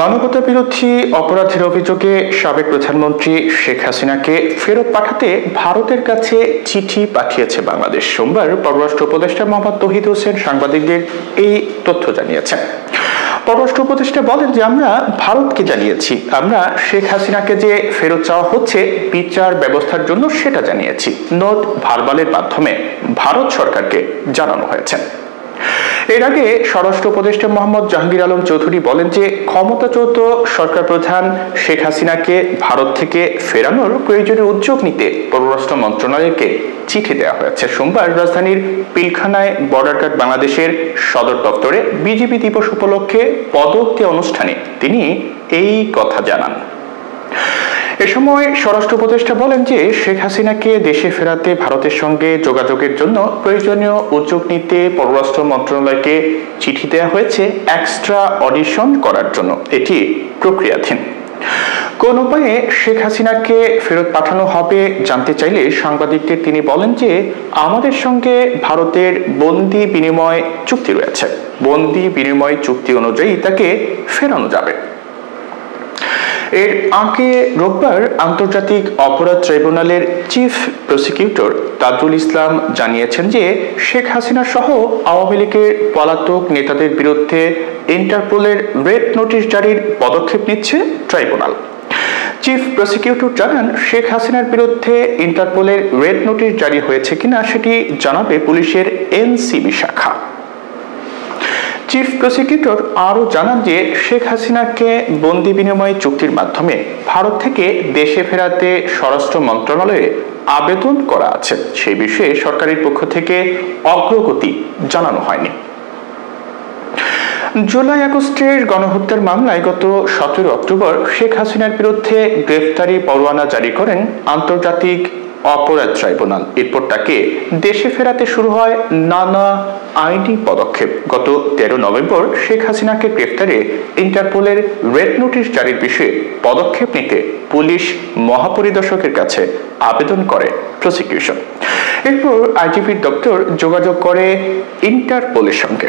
মানবতা বিরোধী অপরাধের অভিযোগে সাবেক প্রধানমন্ত্রী শেখ হাসিনাকে ফেরত পাঠাতে ভারতের কাছে চিঠি পাঠিয়েছে বাংলাদেশ। সোমবার পররাষ্ট্র উপদেষ্টা মোহাম্মদ তৌহিদ হোসেন সাংবাদিকদের এই তথ্য জানিয়েছেন। পররাষ্ট্র উপদেষ্টা বলেন যে আমরা ভারতকে জানিয়েছি, আমরা শেখ হাসিনাকে যে ফেরত চাওয়া হচ্ছে বিচার ব্যবস্থার জন্য সেটা জানিয়েছি। নোট ভার্বালের মাধ্যমে ভারত সরকারকে জানানো হয়েছে। এর আগে স্বরাষ্ট্র উপদেষ্টা মোহাম্মদ জাহাঙ্গীর আলম চৌধুরী বলেন যে ক্ষমতাচ্যুত সরকার প্রধান শেখ হাসিনাকে ভারত থেকে ফেরানোর প্রয়োজনীয় উদ্যোগ নিতে পররাষ্ট্র মন্ত্রণালয়কে চিঠি দেওয়া হয়েছে। সোমবার রাজধানীর পিলখানায় বর্ডার গার্ড বাংলাদেশের সদর দপ্তরে বিজিবি দিবস উপলক্ষে পদোক্তি অনুষ্ঠানে তিনি এই কথা জানান। এ সময় স্বরাষ্ট্র উপদেষ্টা বলেন যে শেখ হাসিনাকে দেশে ফেরাতে ভারতের সঙ্গে যোগাযোগের জন্য প্রয়োজনীয় উদ্যোগ নিতে পররাষ্ট্র মন্ত্রণালয়কে চিঠি দেওয়া হয়েছে এক্সট্রা অডিশন করার জন্য। এটি প্রক্রিয়াধীন। কোন উপায়ে শেখ হাসিনাকে ফেরত পাঠানো হবে জানতে চাইলে সাংবাদিকদের তিনি বলেন যে আমাদের সঙ্গে ভারতের বন্দি বিনিময় চুক্তি রয়েছে, বন্দি বিনিময় চুক্তি অনুযায়ী তাকে ফেরানো যাবে। এর আগে রোববার আন্তর্জাতিক অপরাধ ট্রাইব্যুনালের চিফ প্রসিকিউটর তাজুল ইসলাম জানিয়েছেন যে শেখ হাসিনা সহ আওয়ামী লীগের পলাতক নেতাদের বিরুদ্ধে ইন্টারপোলের রেড নোটিশ জারির পদক্ষেপ নিচ্ছে ট্রাইব্যুনাল। চিফ প্রসিকিউটর জানান শেখ হাসিনার বিরুদ্ধে ইন্টারপোলের রেড নোটিশ জারি হয়েছে কিনা সেটি জানাবে পুলিশের এনসিবি শাখা। চিফ প্রসিকিউটর আরও জানান যে শেখ হাসিনাকে বন্দি বিনিময় চুক্তির মাধ্যমে ভারত থেকে দেশে ফেরাতে স্বরাষ্ট্র মন্ত্রণালয়ে আবেদন করা আছে, সেই বিষয়ে সরকারের পক্ষ থেকে অগ্রগতি জানানো হয়নি। জুলাই আগস্টের গণহত্যার মামলায় গত 17 অক্টোবর শেখ হাসিনার বিরুদ্ধে গ্রেফতারি পরোয়ানা জারি করেন আন্তর্জাতিক অপরাধ ট্রাইব্যুনাল। এরপর তাকে দেশে ফেরাতে শুরু হয় নানা আইনি পদক্ষেপ। গত 13 নভেম্বর শেখ হাসিনাকে গ্রেফতারে ইন্টারপোলের রেড নোটিশ জারির বিষয়ে পদক্ষেপ নিতে পুলিশ মহাপরিদর্শকের কাছে আবেদন করে প্রসিকিউশন। এরপর আইজিপির দপ্তর যোগাযোগ করে ইন্টারপোলের সঙ্গে।